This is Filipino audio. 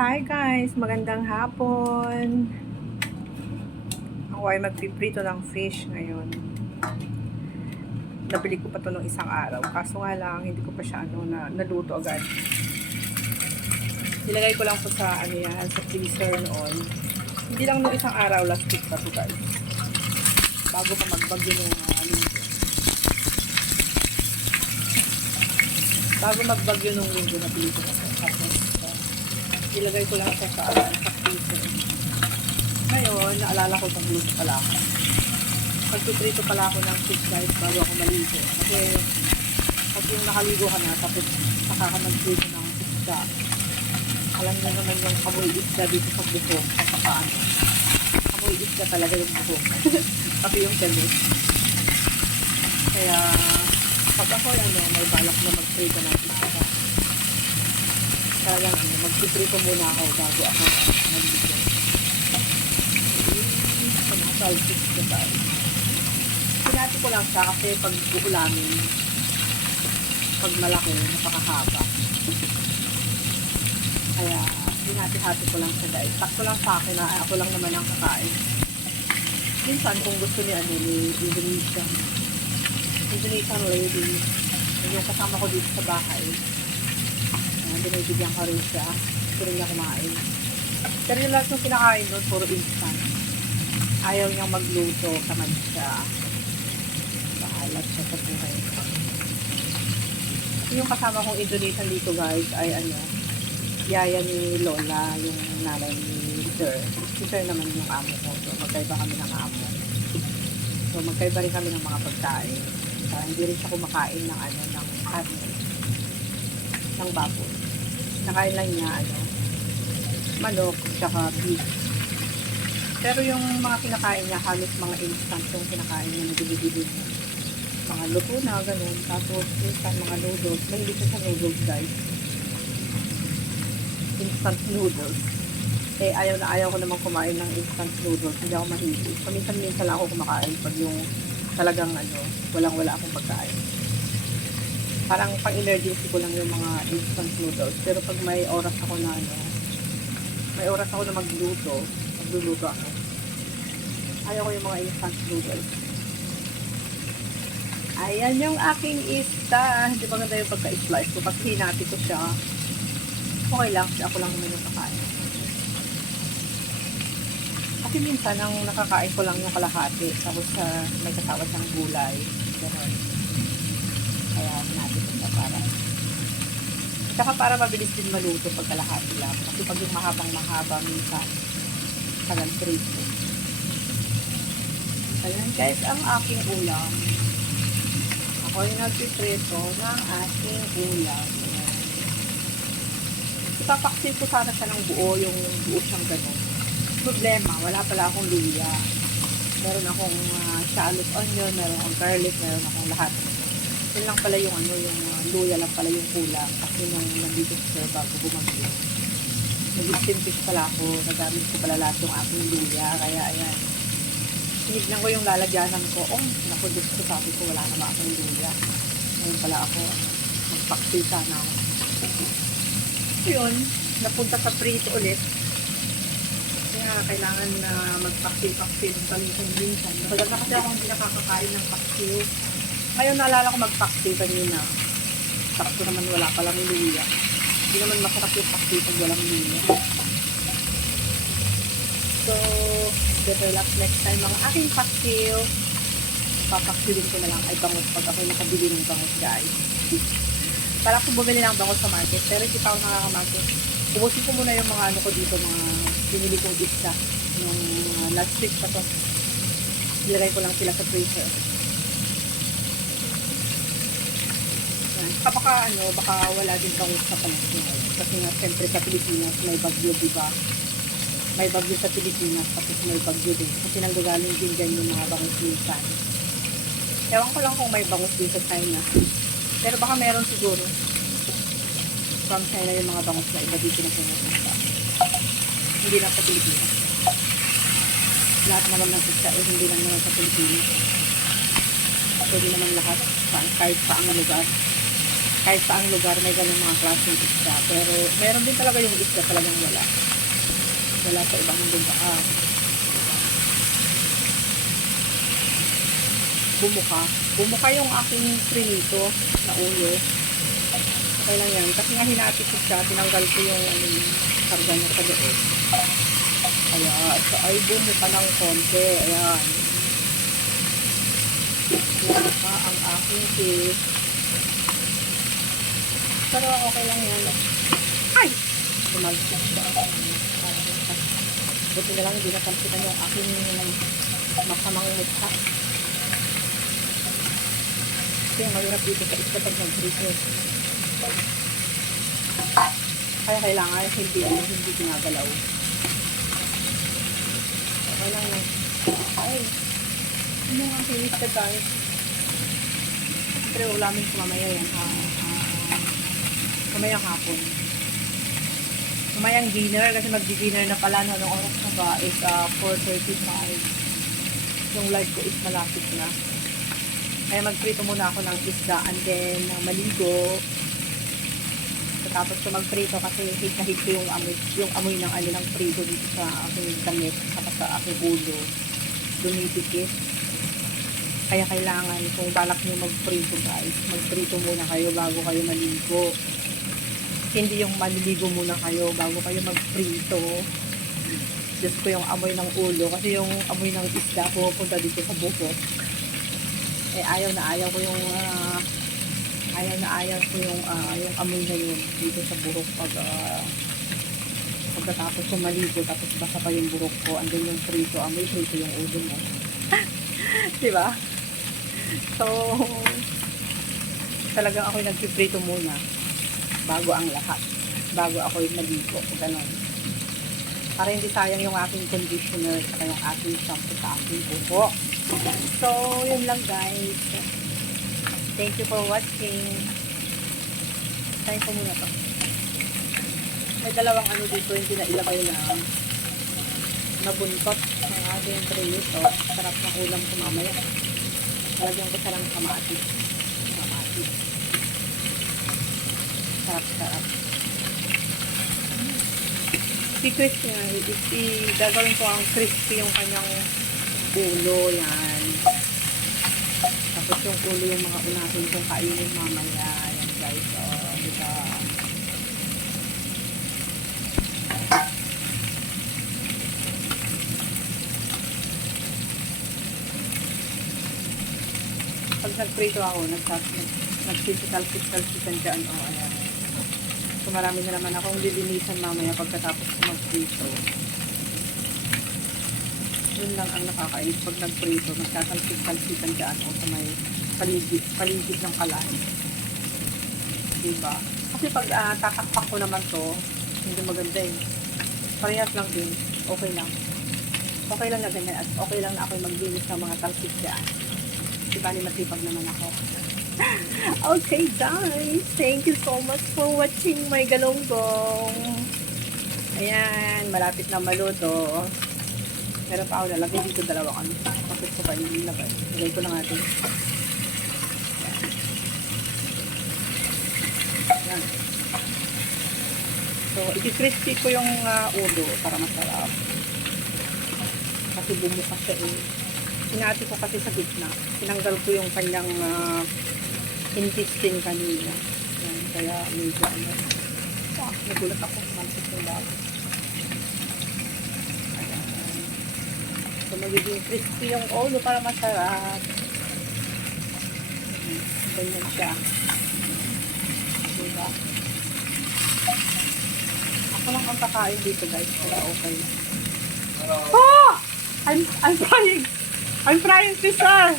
Hi guys! Magandang hapon! Ako ay magpiprito ng fish ngayon. Nabili ko pa to nung isang araw. Kaso nga lang, hindi ko pa siya naluto agad. Nilagay ko lang po sa sa freezer noon. Hindi lang nung isang araw, last week pa to guys. Bago pa magbagyo ng linggo. Bago magbagyo ng linggo, nabili ko na to. Tapos, ilagay ko lang siya sa freezer. Ngayon, naalala ko pagluto pala ako. Pagpiprito pala ako ng fish guys bago ako maligo. Kasi, pag yung nakaligo ka na, tapos saka ka nagprito ng isda. Alam nyo naman yung amoy isda dito sa buhok. At amoy isda talaga yung buhok. Pati yung tiyalis. Kaya, pag ako may balak na magprito ng isda. Talagang magpiprito muna ako bago ako maligo. Salsis ko guys. Pinati ko lang siya kasi pag uulamin, pag malaki, napakahaba. Kaya, hinati-hati ko lang siya guys. Takto lang sa akin na ako lang naman ang kakain. Minsan, kung gusto ni Indonesian lady, yung kasama ko dito sa bahay, binibigyan ko rin siya. Gusto rin niya kumain. Pero yung lahat ng kinakain doon, puro instant. Ayaw niyang magluto, tamad siya. Bahalat siya sa buhay. Yung kasama kong Indonesian dito guys, ay yaya ni Lola, yung nanay ni Sir. Si Sir naman yung amo ko. So, magkaiba kami ng amo. So, magkaiba rin kami ng mga pagkain. Hindi rin siya kumakain ng ng baboy. Nakain lang niya, manok, tsaka beef. Pero yung mga kinakain niya, halos mga instant yung kinakain niya na binibili niya. Mga luto na, ganun. Tapos, instant mga noodles. Mahilig siya sa noodles, guys. Instant noodles. Ayaw na ayaw ko naman kumain ng instant noodles. Hindi ako mahilig. Paminsan-minsan lang ako kumakain pag yung talagang walang-wala akong pagkain. Parang pang-emergency ko lang yung mga instant noodles. Pero pag may oras ako na magluluto ako. Ayaw ko yung mga instant noodles. Ayan yung aking ista. Hindi ba ganda yung pagka-slice ko? Kasi hinati ko siya. Okay lang. Ako lang naman yung kakain. Kasi minsan, ang nakakain ko lang yung kalahati. Tapos may kasama siyang gulay. Ganon. Kaya hinati ko siya para mabilis din maluto pag kalahati lang. Kasi pag yung mahaba minsan, tagal prito. Ayan guys, ang aking ulam. Ako yung nagpiprito ng aking ulam. Ipapaksin ko sana siya ng buo, yung buo siyang gano'n. Problema, wala pala akong luya. Meron akong shallot onion, meron akong garlic, meron akong lahat. Yun lang pala yung yung luya lang pala yung kulang. Kasi nung nandito sa bago bumagyo. Nag-extinguish pala ako, nagamit ko pala lahat yung aking luya, kaya ayan. Tinignan ko yung lalagyanan ko, naku, Diyos ko, sabi ko, wala naman akong luya. Ngayon pala ako, magpaksi sana ako. So yun, napunta sa prito ulit. Kaya kailangan na magpaksi-paksi ng paminsan-minsan. Matagal na kasi ako hindi nakakakain ng paksi. Ngayon naalala ko magpaksi kanina. Sakto naman wala palang luya. Hindi naman masarap yung paksi pag walang luya. So, relax next time mga aking paksiw. Papaksiwin ko na lang ay bangus pag ako nakabili ng bangus guys. Para ko bumili ng bangus sa market, pero hindi pa ako nakaka-market. Ubusin ko muna yung mga ko dito, mga pinili kong isda. Yung last week pa to. Nilagay ko lang sila sa freezer. Baka wala din bangus sa panahon. Kasi nga, siyempre sa Pilipinas may bagyo, diba? May bagyo sa Pilipinas, tapos may bagyo din. Kasi nanggagaling din dyan yung mga bangus minsan. Ewan ko lang kung may bangus din sa China. Pero baka meron siguro. From China yung mga bangus na iba dito na pumupunta. Hindi lang sa Pilipinas. Lahat naman ng isda hindi lang naman sa Pilipinas. Pwede naman lahat. Kahit pa ang lugar. Kahit saang lugar may ganun mga klaseng isda. Pero meron din talaga yung isda talagang wala. Wala sa ibang lugar. Bumuka yung aking prinito na ulo. Okay lang yan. Kasi nga hinati ko siya, tinanggal ko yung karga niya sa loob. Kaya, ay bumuka ng konti. Ayan. Bumuka ang aking fish. Pero okay lang yan. Ay! Tumalsik siya. Buti na lang hindi nakampitan yung aking masamang mukha. Kasi mahirap dito sa isda pag nag-freeze. Kaya kailangan hindi ginagalaw. Okay lang yan. Ay! Ano nga finish ka guys? Siyempre ulamin ko mamaya yan. Mamayang hapon. Mamayang dinner kasi mag-dinner na pala no, nung oras na ba is 4:35. Yung live ko is malapit na. Kaya magprito muna ako ng isda and then maligo. Tapos ko magprito kasi hit na hit ko yung amoy ng ng prito dito sa aking damit saka sa aking ulo. Dumidikit. Kaya kailangan kung balak nyo magprito guys, magprito muna kayo bago kayo maligo. Hindi yung maliligo muna kayo bago kayo magprito. Diyos ko yung amoy ng ulo kasi yung amoy ng isda pupunta dito sa buhok. Eh ayaw na ayaw ko yung yung amoy na yun dito sa buhok pagkatapos ko maligo tapos basa pa yung buhok ko andun yung prito, amoy prito yung ulo mo. Diba? So talagang ako'y nagpiprito muna bago ang lahat. Bago ako'y maligo. Ganon. Para hindi sayang yung aking conditioner at yung aking shampoo sa aking buhok. So, yun lang guys. Thank you for watching. Thank ko muna to. May dalawang dito hindi na ilagay na nabuntot ng ating prinito. Sarap ng ulam ko mamaya. Lagyan ko siya ng kamatis. Sarap. I-crispy nga. Gagawin ko ang crispy yung kanyang ulo. Yan. Tapos yung ulo yung mga unahin kong kainin mamaya. Yan guys. O, diba? Pag nagprito ako, nagsisikal-sikan dyan. O, ayan. So, marami na naman akong lilinisan mamaya pagkatapos ko magprito. Yun lang ang nakakainis pag nagprito. Nagsasalsik-salsikan dyan o sa may paligid ng kalan. Diba? Kasi pag tatakpak ko naman to, hindi maganda eh. Parehas lang din. Okay lang. Okay lang na ganyan at okay lang na ako maglinis ng mga talsik dyan. Diba ni masipag naman ako. Okay guys, thank you so much for watching my galonggong. Ayan, malapit na maluto. Meron pa ako lalagay dito dalawang Bakit ko pa ilagay? Lagay ko na natin. Ayan. So, i-crispy ko yung ulo para masarap. Kasi bumuka siya eh. Hinati ko kasi sa gitna. Tinanggal ko yung kanyang intestine kanina. Yan, kaya medyo nagulat ako. Mansip yung bago. Ayan. So, magiging crispy yung ulo para masarap. Ganyan siya. Diba? Ako lang ang kakain dito guys. Kaya okay. Oh! I'm frying fish, sir!